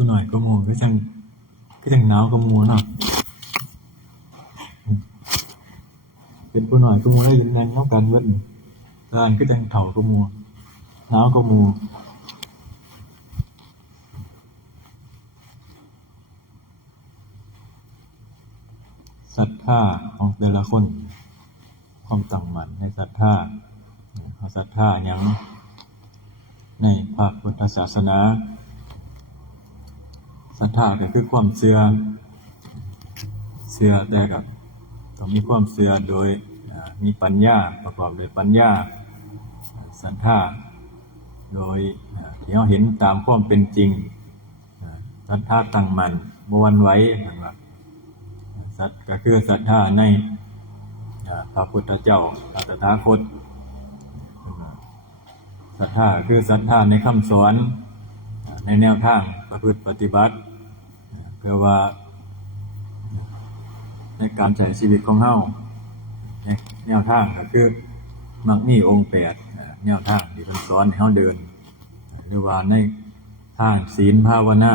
ผู้น้อยก็หมู่ก็จังหนาวก็หมู่เนาะเป็นผู้น้อยก็หมู่แล้วยินแรงเท่ากันเบิดนี่แล้วอันก็จังเฒ่าก็หมู่หนาวก็หมู่ศรัทธาของแต่ละคนความตั้งมั่นในศรัทธาเขาศรัทธาหยังในพระพุทธศาสนาศรัทธาก็คือความเชื่อแต่ก็ต้องมีความเชื่อโดยมีปัญญาประกอบด้วยปัญญาศรัทธาโดยที่เราเห็นตามความเป็นจริงศรัทธาตั้งมั่นบ่หวั่นไหวเพิ่นว่าก็คือศรัทธาในพระพุทธเจ้าพระตถาคตศรัทธาคือศรัทธาในคำสอนในแนวทางประพฤติปฏิบัติเพื่อว่าในการใช้ชีวิตของเฮาแนวทางก็คือมรรคมีองค์8แนวทางที่เพิ่นสอนให้เฮาเดินหรือว่าในทางศีลภาวนา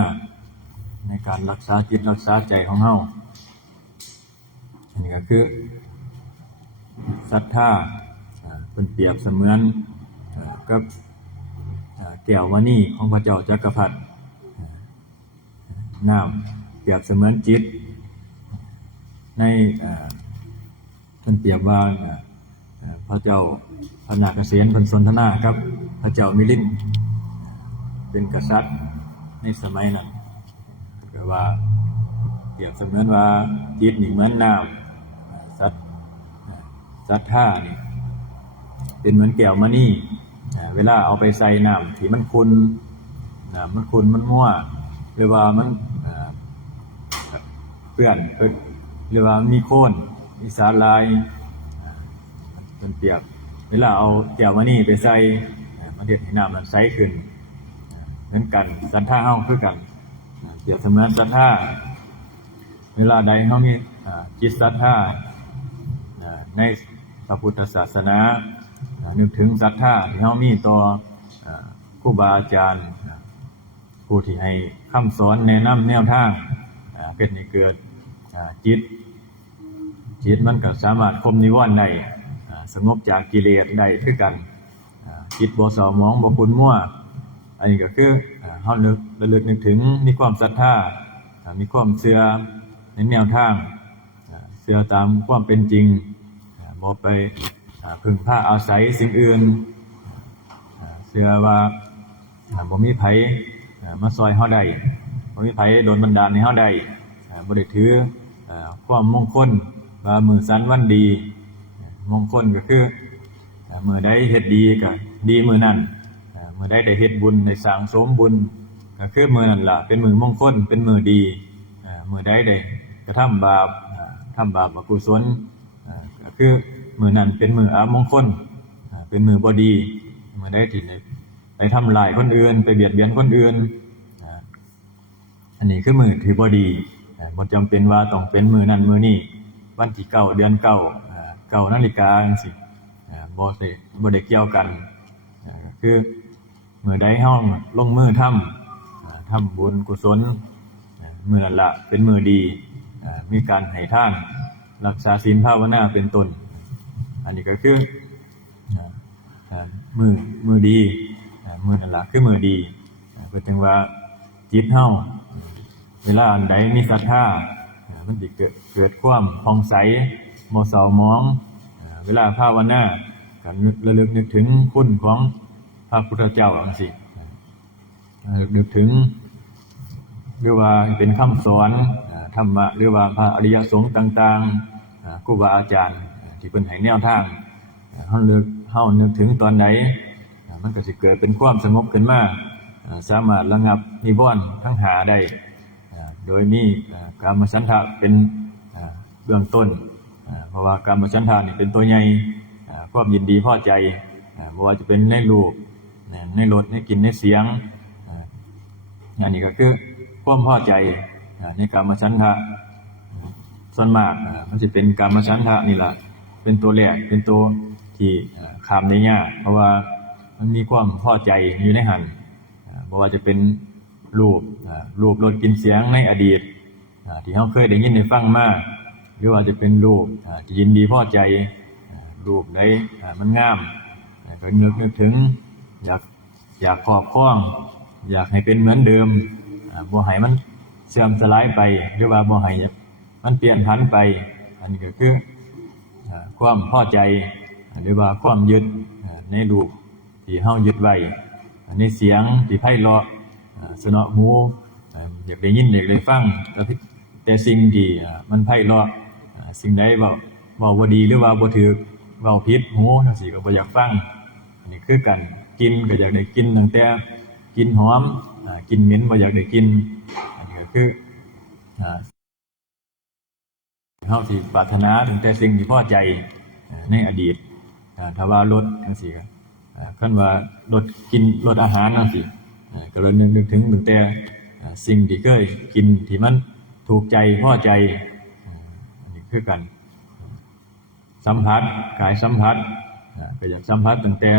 ในการรักษาจิตรักษาใจของเฮาอันนี้ก็คือศรัทธาเป็นเปรียบเสมือนกับแก้วมณีของพระเจ้าจักรพรรดิน้ำเปรียบเสมือนจิตในเป็นเปรียบว่าพระเจ้าพระนาคเษนเพิ่นสนทนากับพระเจ้ามิลินเป็นกษัตริย์ในสมัยนั้นก็ว่าเปรียบเสมือนว่าจิตนี่เหมือนน้ำศรัทธานี่เป็นเหมือนแก้วมณีเวลาเอาไปใส่น้ำที่มันขุ่นมันมั่วหรือว่ามันเปื้อนหรือว่ามีโคลนมีสารลายเป็นเปียกเวลาเอาแก้วมณีไปใส่มันเฮ็ดให้น้ำมันใสขึ้นเหมือนกันศรัทธาเฮาคือกันเปรียบเสมือนศรัทธาเวลาใดเฮามีจิตศรัทธาในพระพุทธศาสนานึกถึงศรัทธาที่เฮามีต่อครูบาอาจารย์ผู้ที่ให้คำสอนแนะนำแนวทางเกิดให้เกิดจิตมันก็สามารถข่มนิวรณ์ได้สงบจากกิเลสได้คือกันจิตบ่เศร้าหมองบ่ขุ่นมัวอันนี้ก็คือเฮาระลึกนึกถึงมีความศรัทธามีความเชื่อในแนวทางเชื่อตามความเป็นจริงบ่ไปพึ่งพาอาศัยสิ่งอื่นเชื่อว่าบ่มีไผมาซอยเฮาได้บ่มีไผโดนบันดาลให้เฮาได้บ่ได้ถือความมงคลว่ามื้อสันวันดีมงคลก็คือมื้อใดเฮ็ดดีก็ดีมื้อนั้นมื้อใดได้เฮ็ดบุญได้สร้างสมบุญก็คือมื้อนั้นล่ะเป็นมื้อมงคลเป็นมื้อดีมื้อใดได้กระทำบาปอกุศลก็คือมื้อนั้นเป็นมื้ออมงคลเป็นมื้อบ่ดีมื้อใดที่ไปทำลายคนอื่นไปเบียดเบียนคนอื่นอันนี้คือมื้อที่บ่ดีบ่จำเป็นว่าต้องเป็นมื้อนั้นมื้อนี้วันที่9เดือน9 9 นาฬิกาจังซี่บ่ได้เกี่ยวกันคือมื้อใดเฮาลงมือทำบุญกุศลมื้อนั้นล่ะเป็นมื้อดีมีการให้ทานรักษาศีลภาวนาเป็นต้นอันนี้ก็คือมื้อดีมื้อนั้นล่ะคือมื้อดีก็จึงว่าจิตเฮาเวลาอันใดมีศรัทธามันสิเกิดความผ่องใสบ่เศร้าหมองเวลาภาวนาก็ระลึกนึกถึงคุณของพระพุทธเจ้าจังซี่นึกถึงหรือว่าเป็นคำสอนธรรมะหรือว่าพระอริยสงฆ์ต่างๆครูบาอาจารย์ที่เพิ่นให้แนวทางเฮานึกถึงตอนใดมันก็สิเกิดเป็นความสงบขึ้นมาสามารถระงับนิวรณ์ทั้ง5ได้โดยมีกามฉันทะเป็นเบื้องต้นเพราะว่ากามฉันทะนี่เป็นตัวใหญ่ความยินดีพอใจบ่ว่าจะเป็นในรูปในรสในกลิ่นในเสียงอันนี้ก็คือความพอใจในกามฉันทะส่วนมากมันสิเป็นกามฉันทะนี่ล่ะเป็นตัวแรกเป็นตัวที่ข้ามได้ยากเพราะว่ามันมีความพอใจอยู่ในหันบ่ว่าจะเป็น รูปรสกลิ่นเสียงในอดีตที่เราเคยได้ยินได้ฟังมาหรือว่าจะเป็นรูปที่ยินดีพอใจรูปใดมันงามก็นึกถึงอยากครอบครองอยากให้เป็นเหมือนเดิมบ่ให้มันเสื่อมสลายไปหรือว่าบ่ให้มันเปลี่ยนผันไปอันนี้ก็คือความพอใจหรือว่าความยึดในรูปที่เฮายึดไว้ในเสียงที่ไพเราะสนอหูอยากได้ยินอยากได้ฟังแต่สิ่งที่มันไพเราะสิ่งใดเว้าบ่ดีหรือว่าบ่ถูกเว้าผิดหูจังซี่ก็บ่อยากฟังอันนี้คือกันกินก็อยากได้กินตั้งแต่กินหอมกินเหม็นบ่อยากได้กินอันนี้ก็คือเฮาสิปรารถนาถึงแต่สิ่งที่พอใจในอดีตถ้าว่ารสจังซี่ก็คันว่ารสอาหารจังซี่ก็เลยนึกถึงตั้งแต่สิ่งที่เคยกินที่มันถูกใจพอใจอันนี้คือกันสัมผัสกายสัมผัสก็อยากสัมผัสตั้งแต่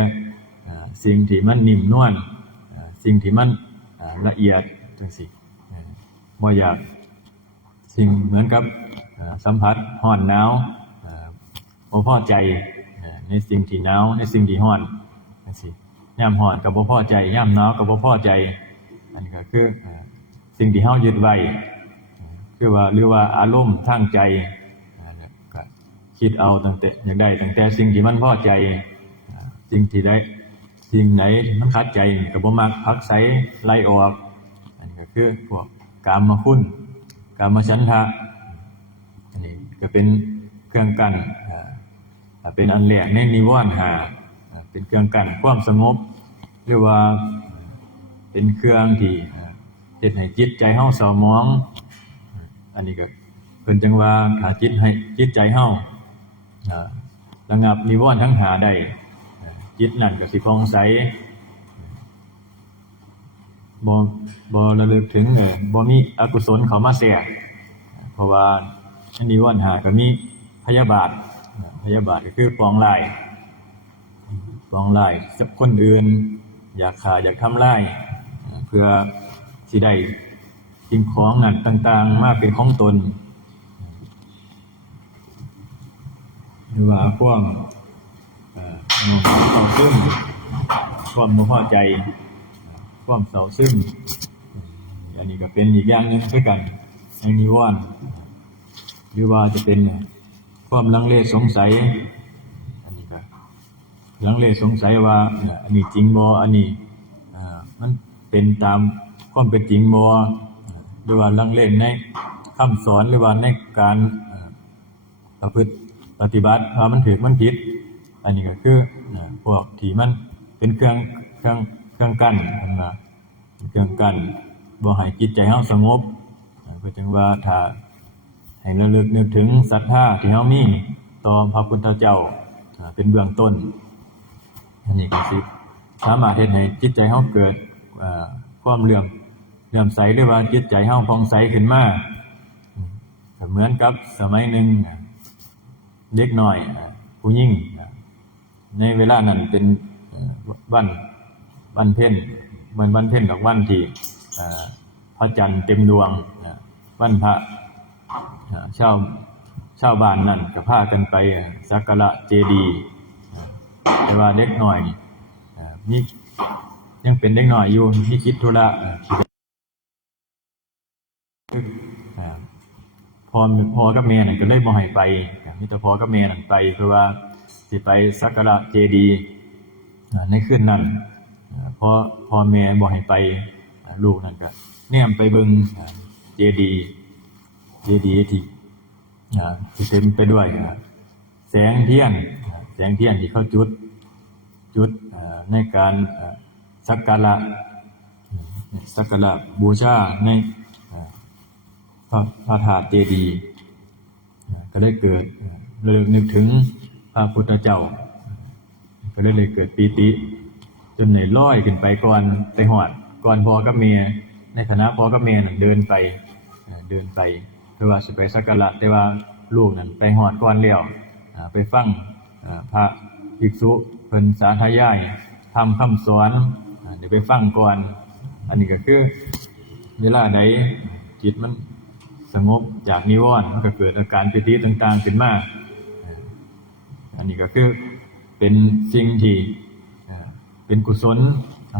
สิ่งที่มันนิ่มนวลสิ่งที่มันละเอียดจังซี่บ่อยากสิ่งเหมือนกับสัมผัสร้อนหนาวบ่พอใจในสิ่งที่หนาวในสิ่งที่ร้อนจังซี่ยามร้อนก็บ่พอใจยามหนาวก็บ่พอใจอันก็คือสิ่งที่เฮายึดไว้คือว่าหรือว่าอารมณ์ทางใจก็คิดเอาตั้งแต่อยากได้ตั้งแต่สิ่งที่มันพอใจสิ่งที่ได้สิ่งไหนมันขัดใจก็บ่มักผลักไสไล่ออกอันก็คือพวกกามคุณกามฉันทะอันนี้ก็เป็นเครื่องกั้นเป็นอันแรกในนิวรณ์5เป็นเครื่องกั้นความสงบหรือว่าเป็นเครื่องที่เฮ็ดให้จิตใจเฮาเศร้าหมองอันนี้ก็เพิ่นจังว่าถ้าจิตใจเฮาระงับนิวรณ์ทั้ง5ได้จิตนั่นก็สิผ่องใสบ่ระลึกถึงบ่มีอกุศลเข้ามาแทรกเพราะว่านิวรณ์5ก็มีพยาบาทก็คือปองร้ายกับคนอื่นอยากฆ่าอยากทำร้ายเพื่อสิได้สิ่งของนั้นต่างๆมาเป็นของตนหรือว่าความซึมความบ่พอใจความเศร้าซึมอันนี้ก็เป็นอีกอย่างหนึ่งคือกันในนิวรณ์หรือว่าจะเป็นความลังเลสงสัยอันนี้ก็ลังเลสงสัยว่าอันนี้จริงบ่อันนี้มันเป็นตามความเป็นจริงบ่หรือว่าลังเลในคำสอนหรือว่าในการประพฤติปฏิบัติว่ามันถูกมันผิดอันนี้ก็คือพวกที่มันเป็นเครื่องกั้นเครื่องกั้นบ่ให้จิตใจเฮาสงบก็จึงว่าถ้าให้ระลึกนึกถึงศรัทธาที่เฮามีต่อพระพุทธเจ้าเป็นเบื้องต้นอันนี้ก็สิสามารถเฮ็ดให้จิตใจเฮาเกิดความเลื่อมใสหรือว่าจิตใจเฮาผ่องใสขึ้นมาเหมือนกับสมัยหนึ่งเด็กน้อยผู้หญิงในเวลานั้นเป็นวันเพ็ญวันเพ็ญกับวันที่พระจันทร์เต็มดวงวันพระชาวบ้านนั่นก็พากันไปสักการะเจดีย์แต่ว่าเด็กน้อยนี่ยังเป็นเด็กน้อยอยู่มีคิดธุระพ่อกับแม่นั่นก็เลยบ่ให้ไปมีแต่พ่อกับแม่นั่นไปคือว่าสิไปสักการะเจดีย์ในคืนนั้นพ่อแม่บ่ให้ไปลูกนั่นก็แนมไปเบิ่งเจดีย์ที่เต็มไปด้วยแสงเทียนที่เขาจุดในการสักการะบูชาในพระธาตุเจดีย์ก็ได้เกิดเริ่มนึกถึงพระพุทธเจ้าก็เลยเกิดปีติจนในลอยขึ้นไปก่อนไปหอดก่อนพ่อกับแม่ในฐานะพ่อกับแม่นั่นเดินไปคือว่าสิไปสักการะแต่ว่าลูกนั่นไปหอดก่อนแล้วไปฟังพระภิกษุเพิ่นสาธยายทำคำสอนเดี๋ยวไปฟังก่อนอันนี้ก็คือ เวลาใดจิตมันสงบจากนิวรณ์มันก็เกิดอาการปิติต่างๆขึ้นมาอันนี้ก็คือเป็นสิ่งที่เป็นกุศล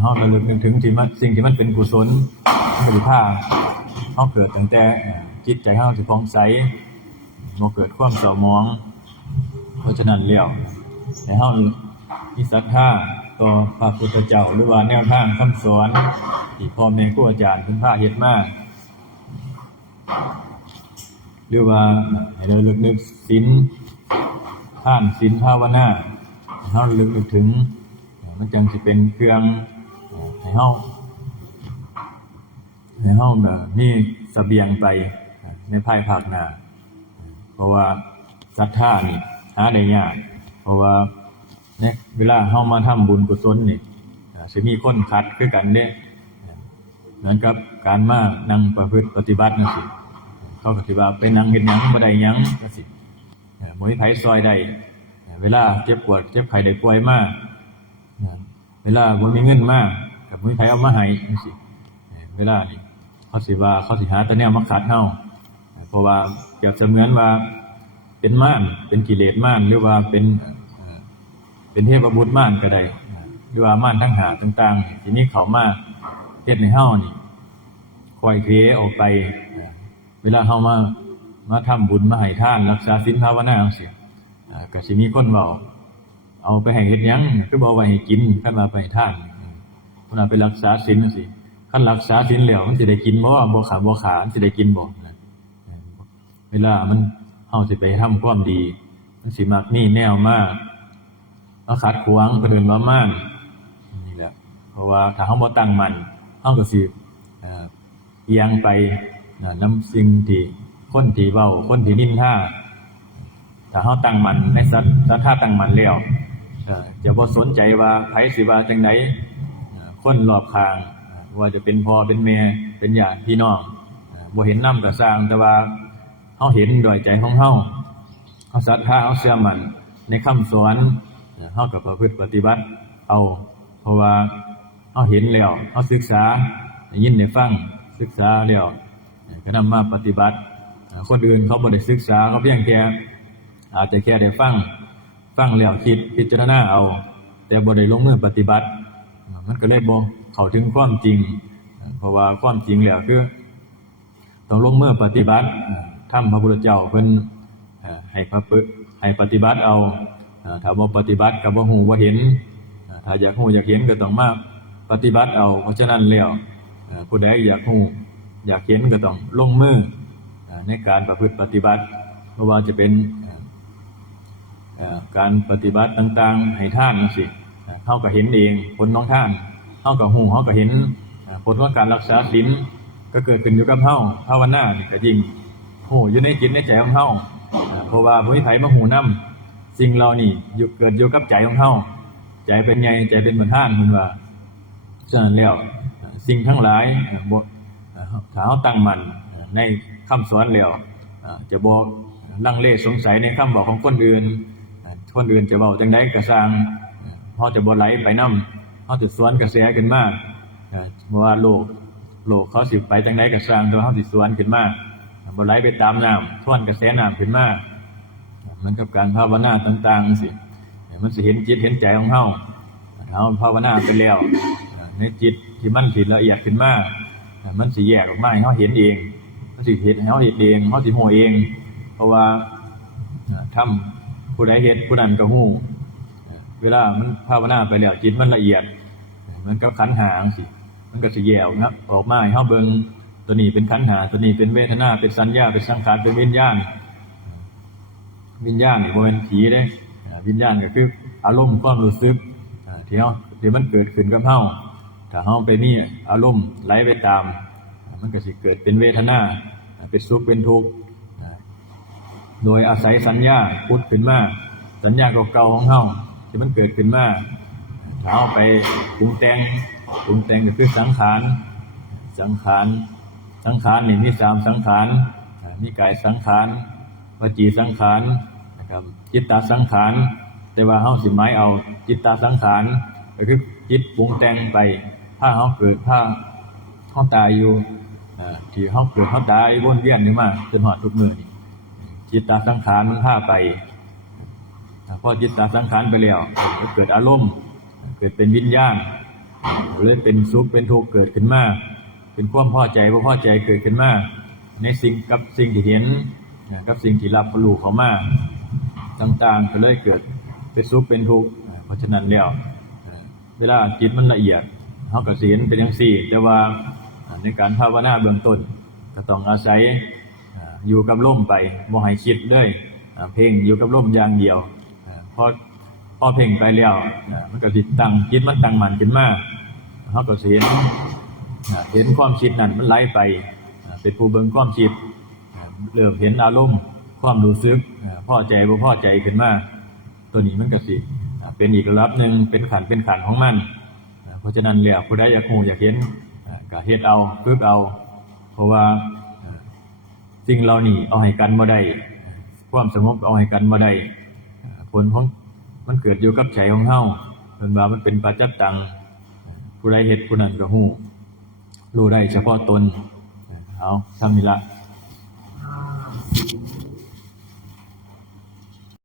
เฮาระลึกนึกถึงที่มันสิ่งที่มันเป็นกุศลมันก็สิพาเฮาเกิดตั้งแต่จิตใจเฮาสิผ่องใสบ่เกิดความเศร้าหมองเพราะฉะนั้นแล้วให้เฮามีศรัทธาต่อพระพุทธเจ้าหรือว่าแนวทางคำสอนที่พ่อแม่ครูอาจารย์เพิ่นพาเฮ็ดมาหรือว่าให้เราระลึกนึกศีลทานศีลภาวนาให้เฮาระลึกนึกถึงมันจังสิเป็นเครื่องให้เฮามีเสบียงไปในภายภาคหน้าเพราะว่าศรัทธานี่หาได้ยากเพราะว่าเนี่ยเวลาเฮามาทำบุญกุศลนี่สิมีคนขัดคือกันเด้เหมือนกับการมานั่งประพฤติปฏิบัติจังซี่เขาก็สิว่าไปนั่งเฮ็ดหยังบ่ได้หยังจังซี่บ่มีไผซอยได้เวลาเจ็บปวดเจ็บไข้ได้ป่วยมาเวลาบ่มีเงินมาก็บ่มีไผเอามาให้จังซี่เวลานี่เขาสิว่าเขาสิหาแต่แนวมาขัดเฮาเพราะว่าเปรียบเสมือนว่าเป็นม่านเป็นกิเลสม่านหรือว่าเป็นเทพบุตรม่านก็ได้หรือว่าม่านทั้งหาต่างๆทีนี้เขามาเฮ็ดให้เฮานี่คอยเทออกไปเวลาเฮามาทำบุญมาให้ทานรักษาศีลภาวนาจังซี่ก็สิมีคนเว้าเอาไปให้เฮ็ดหยังคือบ่เอาไว้ให้กินคันว่าไปให้ทานคนเอาไปรักษาศีลจังซี่คันรักษาศีลแล้วมันสิได้กินบ่บ่ขามันสิได้กินบ่เวลามันเฮาสิไปทำความดีมันสิมักมีแนวมาขัดขวางคนอื่นมาม่านนี่แหละเพราะว่าถ้าเฮาบ่ตั้งมั่นเฮาก็สิเอียงไปนำสิ่งที่คนที่เว้าคนที่นินทาถ้าเฮาตั้งมั่นในศรัทธาตั้งมั่นแล้วจะบ่สนใจว่าไผสิว่าจังไดคนรอบข้างว่าจะเป็นพ่อเป็นแม่เป็นญาติพี่น้องบ่เห็นนำก็สร้างแต่ว่าเฮาเห็นด้วยใจของเฮาศรัทธาเฮาเชื่อมั่นในคำสอนเฮาก็ประพฤติปฏิบัติเอาเพราะว่าเฮาเห็นแล้วเฮาศึกษาได้ยินได้ฟังศึกษาแล้วก็นำมาปฏิบัติคนอื่นเขาบ่ได้ศึกษาเขาเพียงแค่อาจจะแค่ได้ฟังแล้วคิดพิจารณาเอาแต่บ่ได้ลงมือปฏิบัติมันก็เลยบ่เข้าถึงความจริงเพราะว่าความจริงแล้วคือต้องลงมือปฏิบัติธรรมพระพุทธเจ้าเพิ่นให้ปฏิบัติเอาถ้าบ่ปฏิบัติก็บ่ฮู้บ่เห็นถ้าอยากฮู้อยากเห็นก็ต้องมาปฏิบัติเอาเพราะฉะนั้นแล้วผู้ใดอยากฮู้อยากเห็นก็ต้องลงมือในการประพฤติปฏิบัติเพราะว่าจะเป็นการปฏิบัติต่างๆให้ทานจังซี่เฮาก็เห็นเองผลของทานเฮาก็ฮู้เฮาก็เห็นผลของการรักษาศีลก็เกิดขึ้นอยู่กับเฮาภาวนานี่ก็ยิ่งฮู้อยู่ในจิตในใจของเฮาเพราะว่าบ่มีไผมาฮู้นำสิ่งเหล่านี้เกิดอยู่กับใจของเฮาใจเป็นใหญ่ใจเป็นประธานเพิ่นว่าฉะนั้นแล้วสิ่งทั้งหลายถ้าเฮาตั้งมั่นในคำสอนแล้วจะบ่ลังเลสงสัยในคำบอกของคนอื่นจะเว้าจังได๋ก็สร้างเฮาจะบ่ไหลไปนำเฮาจะสวนกระแสขึ้นมาเพราะว่าโลกเขาสิไปจังได๋ก็สร้างตัวเฮาสิสวนขึ้นมาบ่ไหลไปตามน้ำทวนกระแสน้ำขึ้นมาเหมือนกับการภาวนาต่างๆจังซี่มันสิเห็นจิตเห็นใจของเฮาเฮาภาวนาไปแล้วในจิตที่มันสิละเอียดขึ้นมามันสิแยกออกมาให้เฮาเห็นเองมันสิเฮ็ดให้เฮาเฮ็ดเองเฮาสิฮู้เองเพราะว่าทำผู้ใดเฮ็ดผู้นั้นก็ฮู้เวลามันภาวนาไปแล้วจิตมันละเอียดมันก็ขันธ์5จังซี่มันก็สิแยกออกมาให้เฮาเบิ่งตัวนี้เป็นขันธ์5ตัวนี้เป็นเวทนาเป็นสัญญาเป็นสังขารเป็นวิญญาณนี่บ่แม่นผีเด้วิญญาณก็คืออารมณ์ความรู้สึกที่มันเกิดขึ้นกับเฮาถ้าเฮาไปนี่อารมณ์ไหลไปตามมันก็สิเกิดเป็นเวทนาเป็นสุขเป็นทุกข์โดยอาศัยสัญญาพุทธขึ้นมาสัญญาเก่าๆของเฮาที่มันเกิดขึ้นมาถ้าเฮาไปปรุงแต่งก็คือสังขารนี่มี3สังขารมีกายสังขารวจีสังขารนะครับจิตตสังขารแต่ว่าเฮาสิหมายเอาจิตตสังขารก็คือจิตปรุงแต่งไปถ้าเฮาเกิดถ้าเฮาตายอยู่ ที่เฮาเกิดเฮาตายวนเวียนอยู่มาจนฮอดทุกมื้อนี้จิตตสังขารมันพาไปพอจิตตสังขารไปแล้วก็เกิดอารมณ์เกิดเป็นวิญญาณเลยเป็นสุขเป็นทุกข์เกิดขึ้นมาเป็นความพอใจบ่พอใจเกิดขึ้นมาในสิ่งที่เห็นกับสิ่งที่รับรู้เข้ามาต่างๆก็เลยเกิดเป็นสุขเป็นทุกข์เพราะฉะนั้นแล้วเวลาจิตมันละเอียดเฮาก็สิเห็นเป็นจังซี่แต่ว่าในการภาวนาเบื้องต้นก็ต้องอาศัยอยู่กับลมไปบ่ให้คิดเลยเพ่งอยู่กับลมอย่างเดียวพอเพ่งไปแล้วมันก็สิตั้งจิตมันตั้งมั่นขึ้นมาเฮาก็สิเห็นความคิดนั้นมันไหลไปเป็นผู้เบิ่งความคิดเริ่มเห็นอารมณ์ความรู้สึกพอใจบ่พอใจขึ้นมาตัวนี้มันก็สิเป็นอีกระดับนึงเป็นขันของมันเพราะฉะนั้นแล้วผู้ใดอยากรู้อยากเห็นก็เฮ็ดเอาฝึกเอาเพราะว่าสิ่งเหล่านี้เอาให้กันบ่ได้ความสงบเอาให้กันบ่ได้ผลของมันเกิดอยู่กับใจของเฮาเพิ่นว่ามันเป็นปัจจัตตังผู้ใดเฮ็ดผู้นั้นก็รู้ได้เฉพาะตนเอาทำนี่ละ